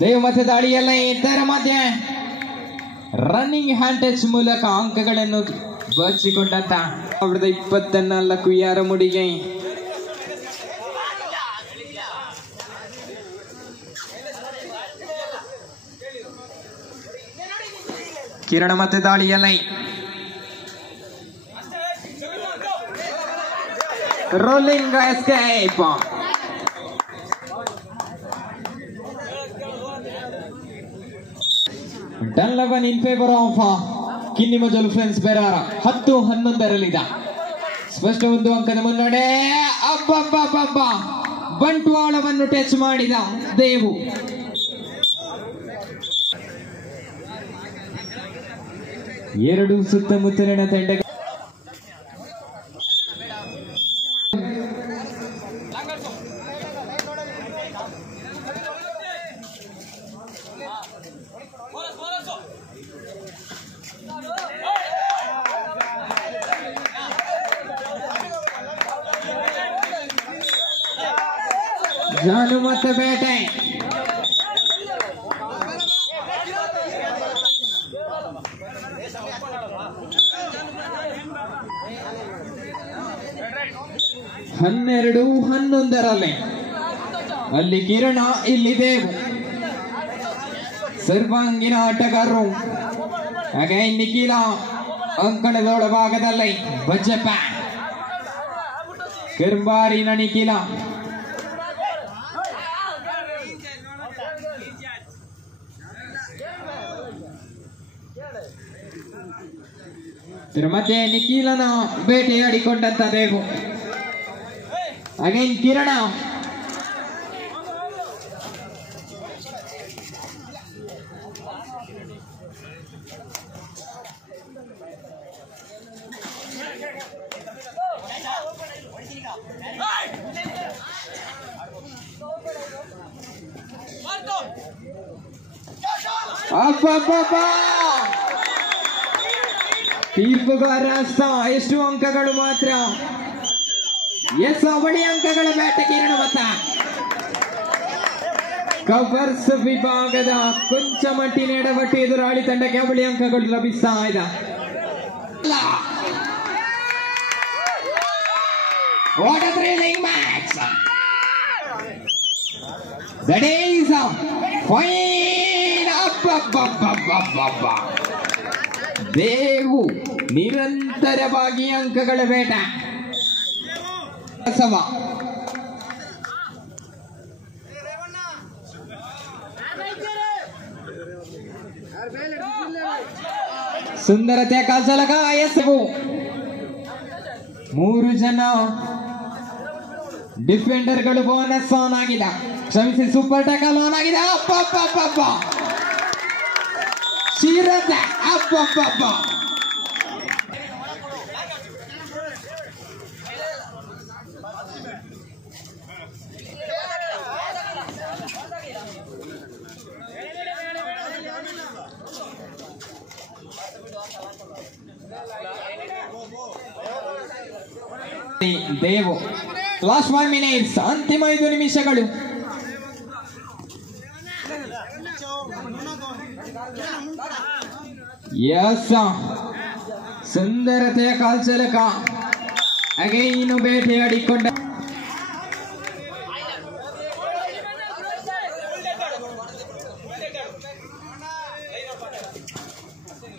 ದೇವ್ ಮತ್ತೆ ದಾಳಿಯಲ್ಲ ಇದರ ಮಧ್ಯೆ ರನ್ನಿಂಗ್ ಹ್ಯಾಂಡ್ ಟಚ್ ಮೂಲಕ ಅಂಕಗಳನ್ನು ಬಚ್ಚಿಕೊಂಡಂತ 24 ಯಾರಮುಡಿಗೆ ಕಿರಣ ಮತ್ತೆ ದಾಳಿಯಲ್ಲ rolling escape. Done 11 in favor of ಕಿನ್ನಿಮಜಲು ಫ್ರೆಂಡ್ಸ್ ಬೆರಾರ 10-11 ಸ್ಪಷ್ಟ ಒಂದು ಅಂಕದ ಮುನ್ನಡೆ. ಅಬ್ಬಬ್ಬಬ್ಬ ಬಂಟ್ವಾಳವನ್ನು ಟಚ್ ಮಾಡಿದ ದೇವು. ಎರಡು ಸುತ್ತಮುತ್ತಲಿನ ತಂಡ ಜಾನು ಮತ್ತೆ ಬೇಟೆ. ಹನ್ನೆರಡು 11 ಅಲ್ಲಿ ಕಿರಣ, ಇಲ್ಲಿ ದೇವು. ಸರ್ವಾಂಗೀನ ಆಟಗಾರರು. ಹಾಗೆ ನಿಖಿಲ ಅಂಕಣದ ಒಳಭಾಗದಲ್ಲಿ ಬಜ್ಜಪ್ಪ ಕೆಂಬಾರಿನ ನಿಖಿಲ. ಮತ್ತೆ ನಿಖಿಲನ ಬೇಟೆಯಾಡಿಕೊಂಡಂತ ದೇವು. ಅಗೈನ್ ಕಿರಣ. ಅಬ್ಬಬ್ಬಬ್ಬ ತೀರ್ಪುಗಾರ ಎಷ್ಟು ಅಂಕಗಳು ಮಾತ್ರ. ಎಸ್ ಅವಳಿ ಅಂಕಗಳ ಬ್ಯಾಟ ಕಿರಣ ಮತ. ಕವರ್ಸ್ ವಿಭಾಗದ ಕೊಂಚ ಮಟ್ಟಿನ ಎಡವಟ್ಟು ಎದುರಾಳಿ ತಂಡಕ್ಕೆ ಅವಳಿ ಅಂಕಗಳು ಲಭಿಸ್ತಾ ಇದೆ. What a thrilling match! That is a fine. ಅಬ್ಬಬ್ಬಬ್ಬಬ್ಬಬ್ಬ Devu ನಿರಂತರವಾಗಿ ಅಂಕಗಳ ಬೇಟ. ಸುಂದರತೆ ಕಾಲ್ಸಲಕ ಎಸೆವು. 3 ಜನ ಡಿಫೆಂಡರ್ಗಳು ಬೋನಸ್ ಆನ್ ಆಗಿದೆ. ಕ್ಷಮಿಸಿ, ಸೂಪರ್ ಟ್ಯಾಕಲ್ ಆನ್ ಆಗಿದೆ. ಅಬ್ಬಬ್ಬಬ್ಬ ಶಿರತೆ. ಅಬ್ಬಬ್ಬಬ್ಬ ದೇವು. ಲಾಸ್ಟ್ 1 minutes, ಅಂತಿಮ 5 ನಿಮಿಷಗಳು. ಯಸ್, ಸುಂದರತೆಯ ಕಾಲ್ಚಲಕ. ಹಾಗೆ ಇನ್ನು ಬೇಟೆಯಾಡಿಕೊಂಡ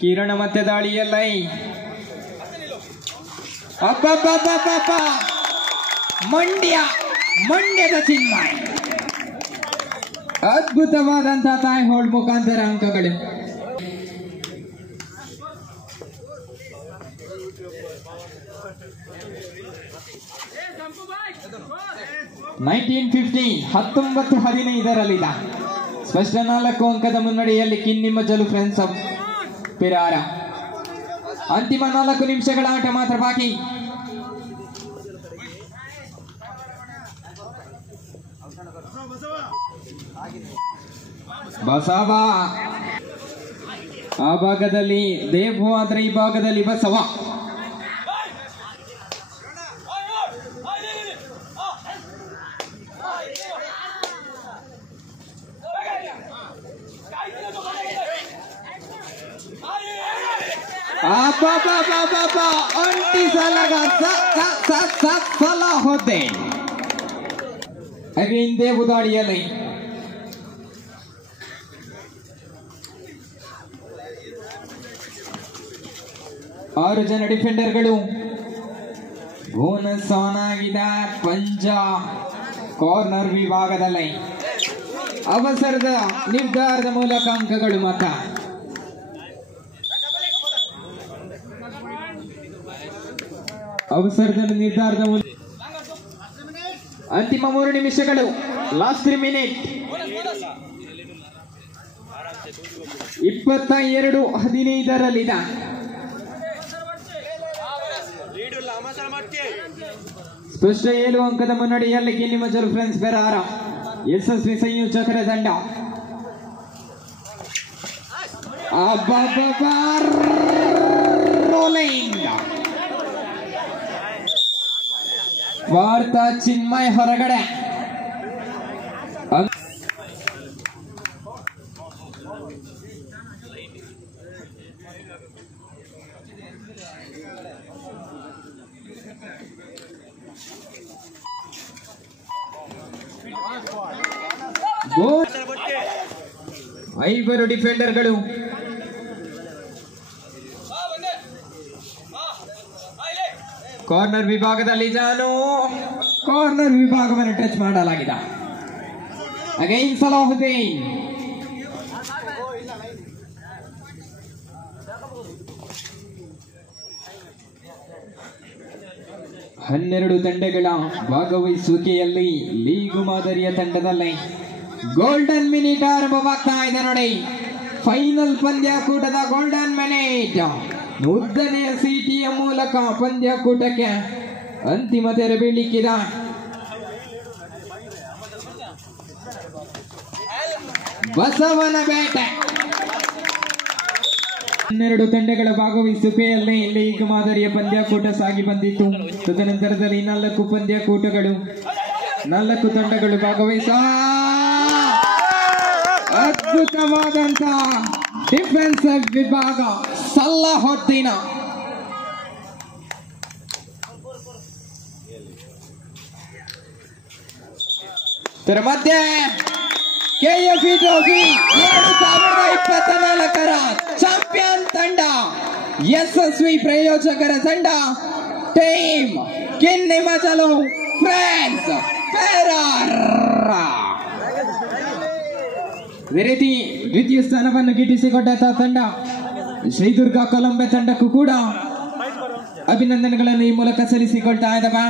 ಕಿರಣ ಮತ್ತೆ ದಾಳಿಯಲ್ಲ. ಅಬ್ಬಬ್ಬಬ್ಬಬ್ಬ ಮಂಡ್ಯದ ಚಿನ್ಮಯ. ಅದ್ಭುತವಾದಂತಹ ತಾಯಿ ಹೋಲ್ಡ್ ಮುಖಾಂತರ ಅಂಕಗಳು. $19-15 19-15 ಸ್ಪಷ್ಟ 4 ಅಂಕದ ಮುನ್ನಡೆಯಲ್ಲಿ ಕಿನ್ನಿಮಜಲು ಫ್ರೆಂಡ್ಸ್ ಆಫ್ ಪಿರಾರ. ಅಂತಿಮ 4 ನಿಮಿಷಗಳ ಆಟ ಮಾತ್ರ ಬಾಕಿ. ಬಸವ ಆ ಭಾಗದಲ್ಲಿ ದೇವು, ಆದ್ರೆ ಈ ಭಾಗದಲ್ಲಿ ಬಸವ. ಸಲಾಹುದ್ದೀನ್ ಹಿಂದೆ ಉದಾಡಿಯಲ್ಲಿ 6 ಜನ ಡಿಫೆಂಡರ್ಗಳು ಬೋನಸ್ ಆನ್ ಆಗಿದೆ ಪಂಜಾಬ್ ಕಾರ್ನರ್ ವಿಭಾಗದಲ್ಲಿ ಅವಸರದ ನಿರ್ಧಾರದ ಮೂಲಕ ಅಂಕಗಳು ಮತ ಅವಸರದ ನಿರ್ಧಾರದ ಮೂಲಕ ಅಂತಿಮ 3 ನಿಮಿಷಗಳು ಲಾಸ್ಟ್ 3 ಮಿನಿಟ್ 22-15 ಸ್ಪಷ್ಟ 7 ಅಂಕದ ಮುನ್ನಡೆಯಲ್ಲಿ ಗಿನ್ನಿಮ ಜಲು ಫ್ರೆಂಡ್ಸ್ ಬೆರಾರ ಯಶಸ್ವಿ ಸಂಯೋಜಕರ ತಂಡ ರೋಲಿಂಗ್ ವಾರ್ತಾ ಚಿನ್ಮಯ್ ಹೊರಗಡೆ ಐವರು ಡಿಫೆಂಡರ್ಗಳು ಕಾರ್ನರ್ ವಿಭಾಗದಲ್ಲಿ ಜಾನು ಕಾರ್ನರ್ ವಿಭಾಗವನ್ನು ಟಚ್ ಮಾಡಲಾಗಿದೆ ಅಗೈನ್ ಸಲಾಹುದ್ದೀನ್ ಹನ್ನೆರಡು ತಂಡಗಳ ಭಾಗವಹಿಸುವಿಕೆಯಲ್ಲಿ ಲೀಗ್ ಮಾದರಿಯ ತಂಡದಲ್ಲಿ ಗೋಲ್ಡನ್ ಮಿನಿಟ್ ಆರಂಭವಾಗ್ತಾ ಇದೆ ನೋಡಿ ಫೈನಲ್ ಪಂದ್ಯಾಕೂಟದ ಗೋಲ್ಡನ್ ಮಿನಿಟ್ ಉದ್ದನೆಯ ಸಿಟಿಯ ಮೂಲಕ ಪಂದ್ಯಾಕೂಟಕ್ಕೆ ಅಂತಿಮ ತೆರೆ ಬೀಳಿಕ್ಕಿದ ಬಸವನ ಬೇಟೆ 12 ತಂಡಗಳ ಭಾಗವಹಿಸುವಿಕೆಯಲ್ಲಿ ಲೀಗ್ ಮಾದರಿಯ ಪಂದ್ಯಾಕೂಟ ಸಾಗಿ ಬಂದಿತ್ತು ತದನಂತರದಲ್ಲಿ 4 ಪಂದ್ಯಾಕೂಟಗಳು 4 ತಂಡಗಳು ಭಾಗವಹಿಸ ಅದ್ಭುತವಾದಂತ ಡಿಫೆನ್ಸಿವ್ ವಿಭಾಗ ಸಲಾಹುದ್ದೀನ್ ಇದರ ಮಧ್ಯೆ ಕೆಎಫ್ಇ ಟ್ರೋಫಿ 2024ರ ಚಾಂಪಿಯನ್ ತಂಡ ಯಶಸ್ವಿ ಪ್ರಾಯೋಜಕರ ತಂಡ ಟೀಮ್ ಗಿನ್ನಿಮ ಜಲು ಫ್ರೆಂಡ್ಸ್ ಬೆರಾರ ಇದೇ ರೀತಿ ದ್ವಿತೀಯ ಸ್ಥಾನವನ್ನು ಗಿಟ್ಟಿಸಿಕೊಂಡ ತಂಡ ಶ್ರೀದುರ್ಗ ಕೊಲಂಬೆ ತಂಡಕ್ಕೂ ಕೂಡ ಅಭಿನಂದನೆಗಳನ್ನು ಈ ಮೂಲಕ ಸಲ್ಲಿಸಿಕೊಳ್ತಾ ಇದ್ದಾವೆ.